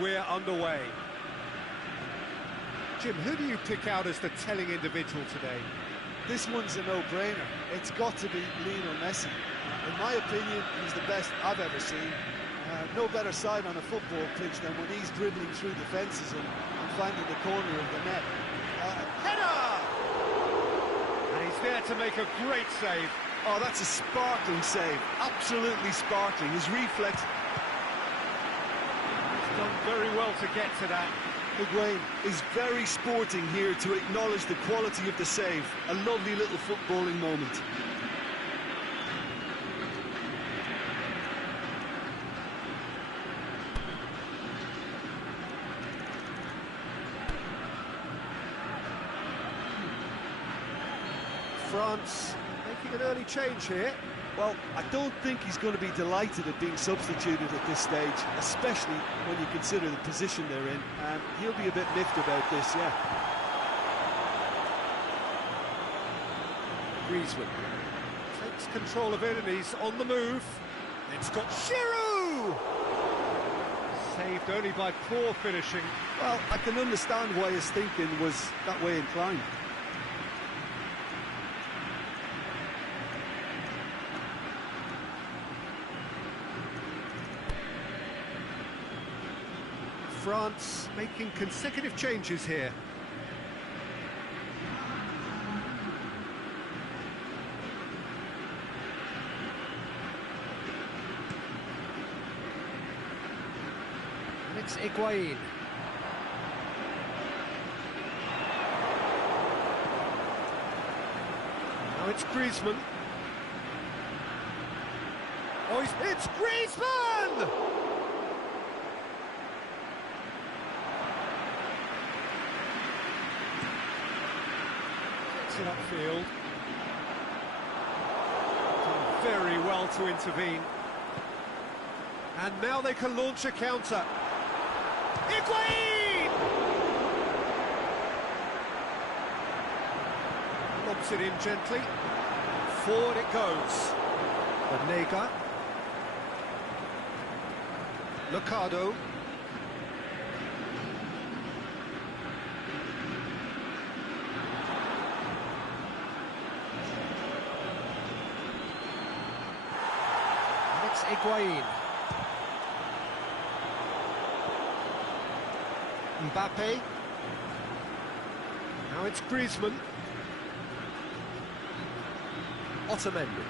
we're underway. Jim, who do you pick out as the telling individual today? This one's a no-brainer. It's got to be Lionel Messi. In my opinion, he's the best I've ever seen. No better side on a football pitch than when he's dribbling through defences and finding the corner of the net. Header! And he's there to make a great save. Oh, that's a sparkling save. Absolutely sparkling. His reflex... He's done very well to get to that. Higuain is very sporting here to acknowledge the quality of the save. A lovely little footballing moment. France making an early change here. Well, I don't think he's going to be delighted at being substituted at this stage, especially when you consider the position they're in. He'll be a bit miffed about this, yeah. Griezmann takes control of it and he's on the move. It's got Giroud! Saved only by poor finishing. Well, I can understand why his thinking was that way inclined. France making consecutive changes here. And it's Higuain. Now it's Griezmann. Oh, it's Griezmann! Upfield. Done very well to intervene. And now they can launch a counter. Higuain! Lobs it in gently. Forward it goes. Banega. Lucado. Higuain. Mbappe. Now it's Griezmann. Otamendi.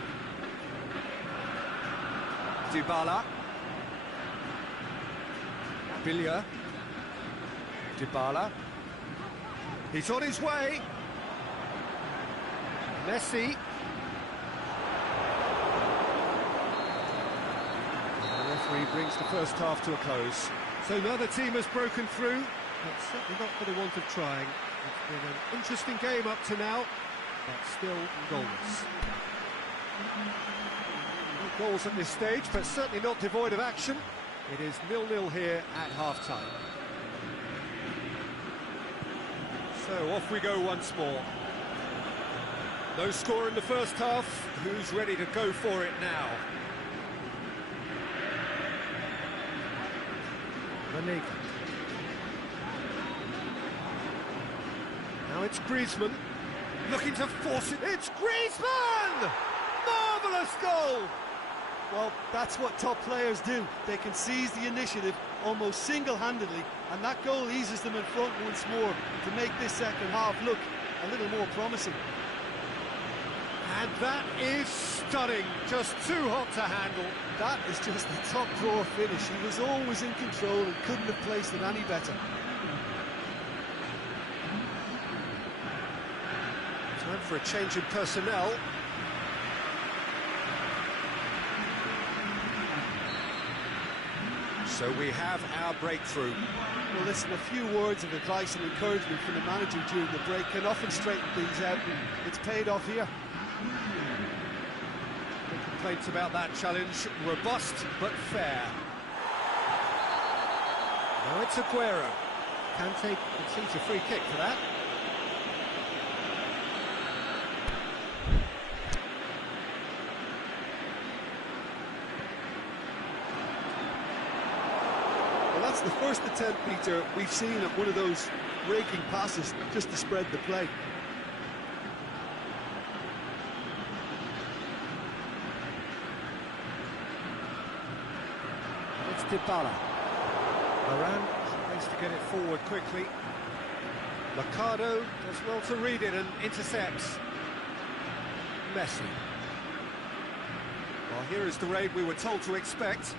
Dybala. Villiers. Dybala. He's on his way. Messi. He brings the first half to a close. So neither team has broken through, but certainly not for the want of trying. It's been an interesting game up to now, but still goalless. No goals at this stage, but certainly not devoid of action. It is 0-0 here at half-time. So off we go once more. No score in the first half. Who's ready to go for it now? Banega. Now it's Griezmann, looking to force it. It's Griezmann! Marvellous goal! Well, that's what top players do. They can seize the initiative almost single-handedly, and that goal eases them in front once more to make this second half look a little more promising. And that is stunning, just too hot to handle. That is just a top-drawer finish. He was always in control and couldn't have placed it any better. Time for a change in personnel. So we have our breakthrough. Well, listen, a few words of advice and encouragement from the manager during the break can often straighten things out, and it's paid off here. No complaints about that challenge. Robust, but fair. Now it's Aguero. Kante concedes a free kick for that. It's the first attempt, Peter, we've seen at one of those raking passes just to spread the play. It's Dybala. Varane tries to get it forward quickly. Mercado does well to read it and intercepts. Messi. Well, here is the raid we were told to expect.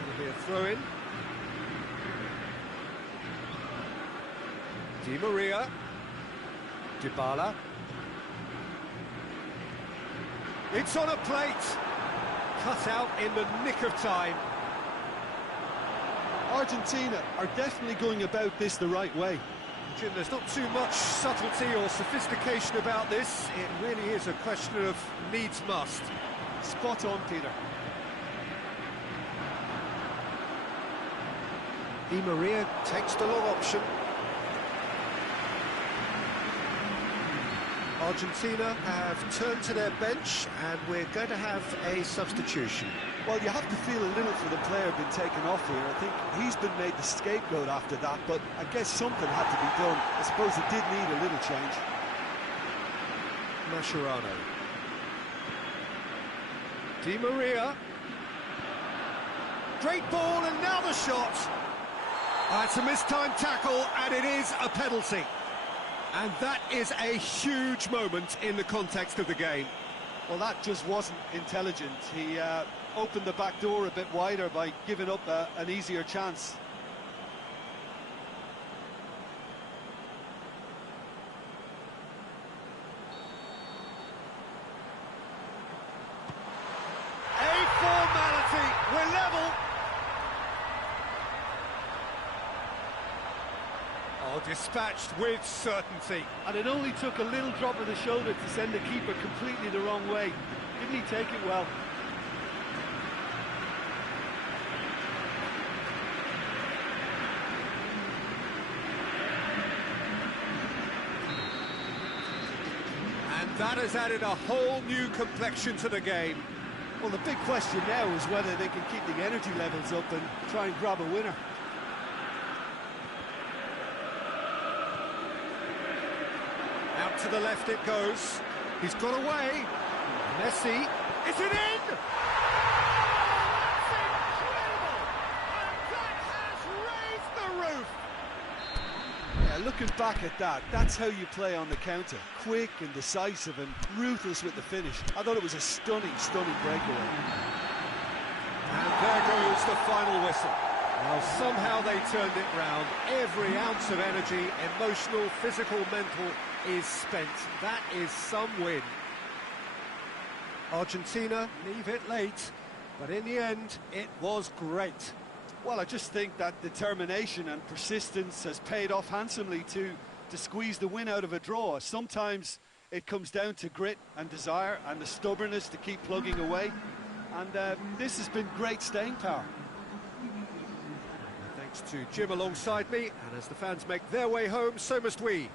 It'll be a throw-in. Di Maria. Dybala. It's on a plate. Cut out in the nick of time. Argentina are definitely going about this the right way. Jim, there's not too much subtlety or sophistication about this. It really is a question of needs must. Spot on, Peter. Di Maria takes the long option. Argentina have turned to their bench and we're going to have a substitution. Well, you have to feel a little for the player being taken off here. I think he's been made the scapegoat after that, but I guess something had to be done. I suppose it did need a little change. Mascherano. Di Maria. Great ball, and now the shot. It's a mistimed tackle, and it is a penalty. And that is a huge moment in the context of the game. Well, that just wasn't intelligent. He opened the back door a bit wider by giving up an easier chance. A formality. We're level. Oh, dispatched with certainty. And it only took a little drop of the shoulder to send the keeper completely the wrong way. Didn't he take it well? And that has added a whole new complexion to the game. Well, the big question now is whether they can keep the energy levels up and try and grab a winner. Out to the left it goes. He's got away. Messi. Is it in? Oh, that's incredible! And that has raised the roof. Yeah, looking back at that, that's how you play on the counter. Quick and decisive and ruthless with the finish. I thought it was a stunning, stunning breakaway. And there goes the final whistle. Well, somehow they turned it round. Every ounce of energy, emotional, physical, mental, is spent. That is some win. Argentina leave it late, but in the end, it was great. Well, I just think that determination and persistence has paid off handsomely to squeeze the win out of a draw. Sometimes it comes down to grit and desire and the stubbornness to keep plugging away. And this has been great staying power. Thanks to Jim alongside me, and as the fans make their way home, so must we.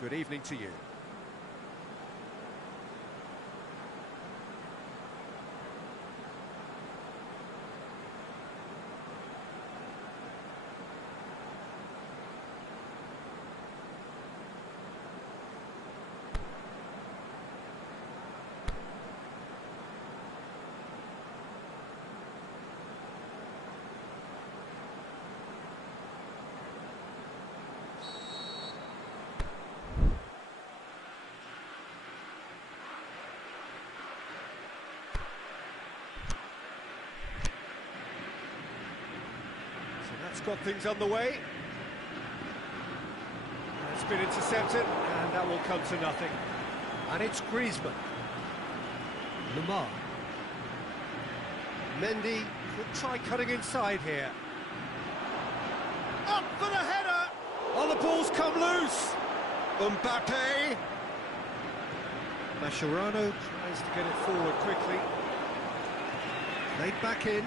Good evening to you. That's got things underway. It's been intercepted, and that will come to nothing. And it's Griezmann. Lamar. Mendy could try cutting inside here. Up for the header! Oh, the ball's come loose! Mbappe. Mascherano tries to get it forward quickly. Laid back in.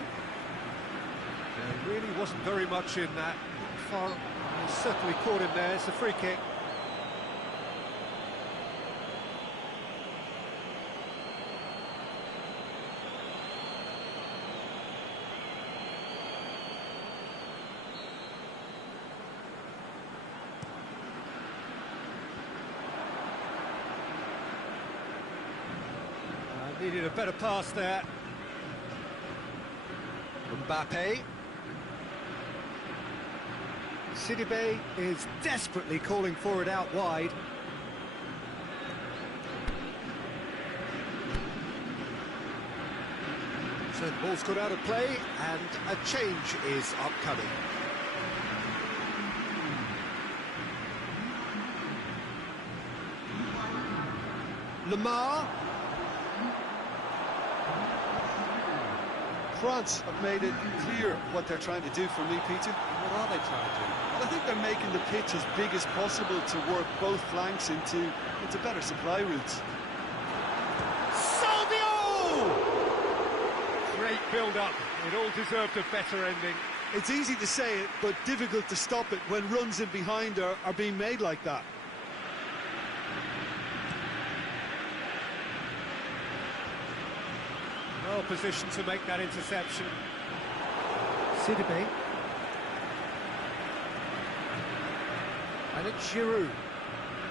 There really wasn't very much in that. He's certainly caught him there. It's a free kick. Needed a better pass there. Mbappe. Sidibe is desperately calling for it out wide. So the ball's got out of play and a change is upcoming. Lamar. France have made it clear what they're trying to do for me, Peter. What are they trying to do? Well, I think they're making the pitch as big as possible to work both flanks into better supply routes. Salvio! Great build-up. It all deserved a better ending. It's easy to say it, but difficult to stop it when runs in behind are being made like that. Well positioned to make that interception. Sidibe. And it's Giroud.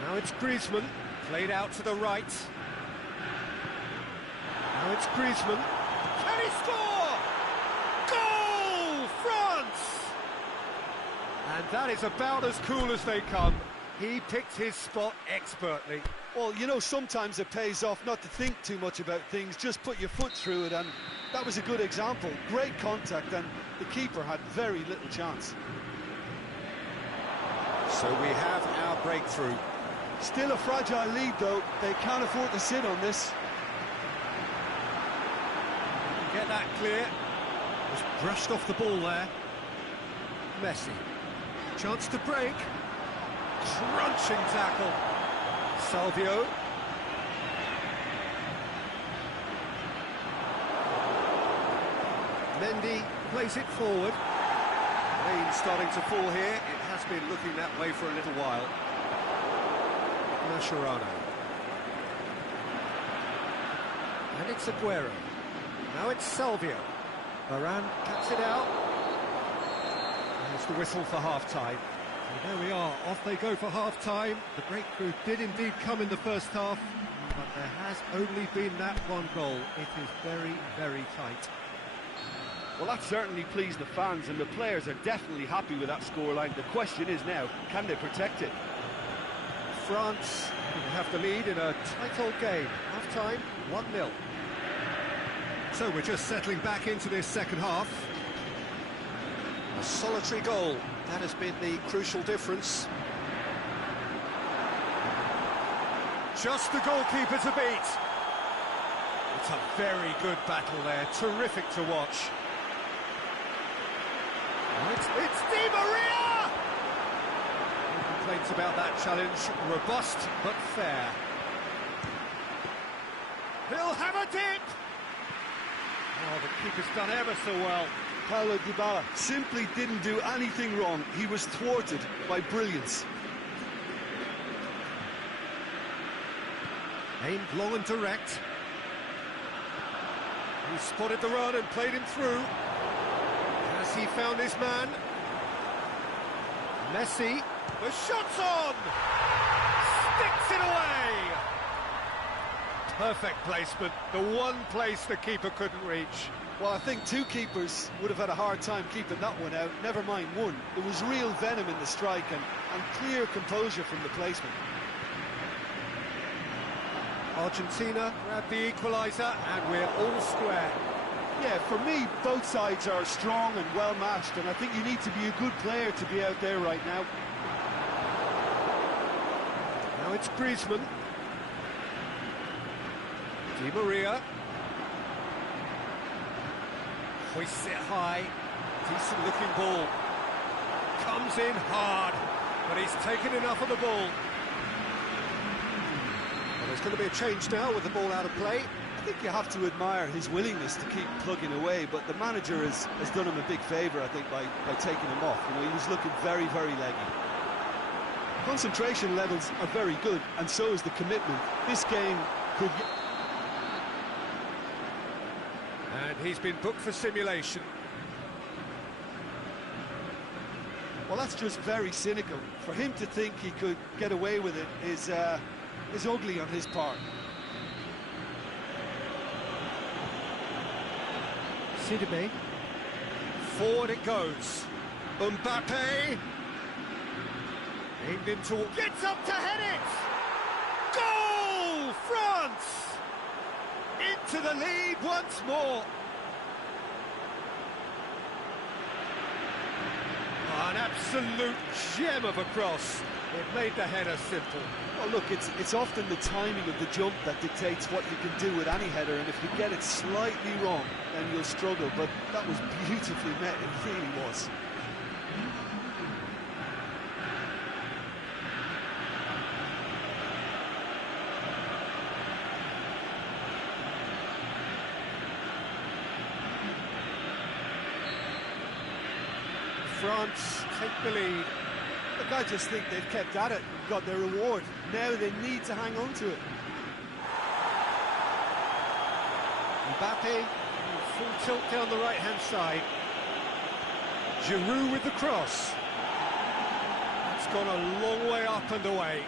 Now it's Griezmann. Played out to the right. Now it's Griezmann. Can he score? Goal! France! And that is about as cool as they come. He picked his spot expertly. Well, you know, sometimes it pays off not to think too much about things, just put your foot through it, and that was a good example. Great contact, and the keeper had very little chance. So we have our breakthrough. Still a fragile lead, though. They can't afford to sit on this. Get that clear. Just brushed off the ball there. Messi. Chance to break. Crunching tackle. Salvio. Mendy plays it forward. Rain starting to fall here. It has been looking that way for a little while. Mascherano. And it's Aguero. Now it's Salvio. Varane cuts it out. There's the whistle for half-time. So there we are, off they go for half-time. The breakthrough did indeed come in the first half, but there has only been that one goal. It is very, very tight. Well, that certainly pleased the fans, and the players are definitely happy with that scoreline. The question is now, can they protect it? France have the lead in a tight old game. Half-time, 1-0. So we're just settling back into this second half. A solitary goal, that has been the crucial difference. Just the goalkeeper to beat. It's a very good battle there, terrific to watch. It's Di Maria! No complaints about that challenge, robust but fair. He'll have a dip! Oh, the keeper's done ever so well. Paulo Dybala simply didn't do anything wrong. He was thwarted by brilliance. Aimed long and direct. He spotted the run and played him through. Has he found his man? Messi, the shot's on! Sticks it away! Perfect placement, the one place the keeper couldn't reach. Well, I think two keepers would have had a hard time keeping that one out, never mind one. There was real venom in the strike and clear composure from the placement. Argentina grabbed the equaliser and we're all square. Yeah, for me, both sides are strong and well matched, and I think you need to be a good player to be out there right now. Now it's Griezmann. Di Maria. Hoists it high. Decent looking ball. Comes in hard, but he's taken enough of the ball. Well, there's going to be a change now with the ball out of play. I think you have to admire his willingness to keep plugging away, but the manager has done him a big favour, I think, by taking him off. You know, he was looking very, very leggy. Concentration levels are very good, and so is the commitment. This game could... And he's been booked for simulation. Well, that's just very cynical. For him to think he could get away with it is ugly on his part. Sidibe. Forward it goes. Mbappe. Aimed into... Gets up to head it! Goal! France! Into the lead once more. An absolute gem of a cross. It made the header simple. Well, look, it's often the timing of the jump that dictates what you can do with any header, and if you get it slightly wrong, then you'll struggle. But that was beautifully met, it really was. France take the lead. Look, I just think they've kept at it and got their reward. Now they need to hang on to it. Mbappe, full tilt down the right-hand side. Giroud with the cross. That's gone a long way up and away.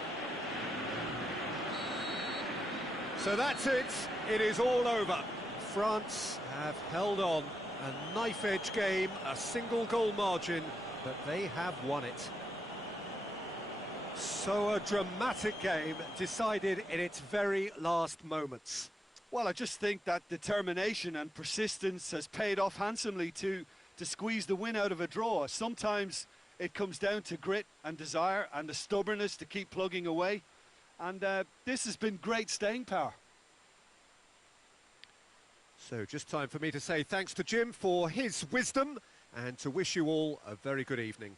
So that's it. It is all over. France have held on. A knife-edge game, a single-goal margin, but they have won it. So a dramatic game decided in its very last moments. Well, I just think that determination and persistence has paid off handsomely to squeeze the win out of a draw. Sometimes it comes down to grit and desire and the stubbornness to keep plugging away. And this has been great staying power. So just time for me to say thanks to Jim for his wisdom and to wish you all a very good evening.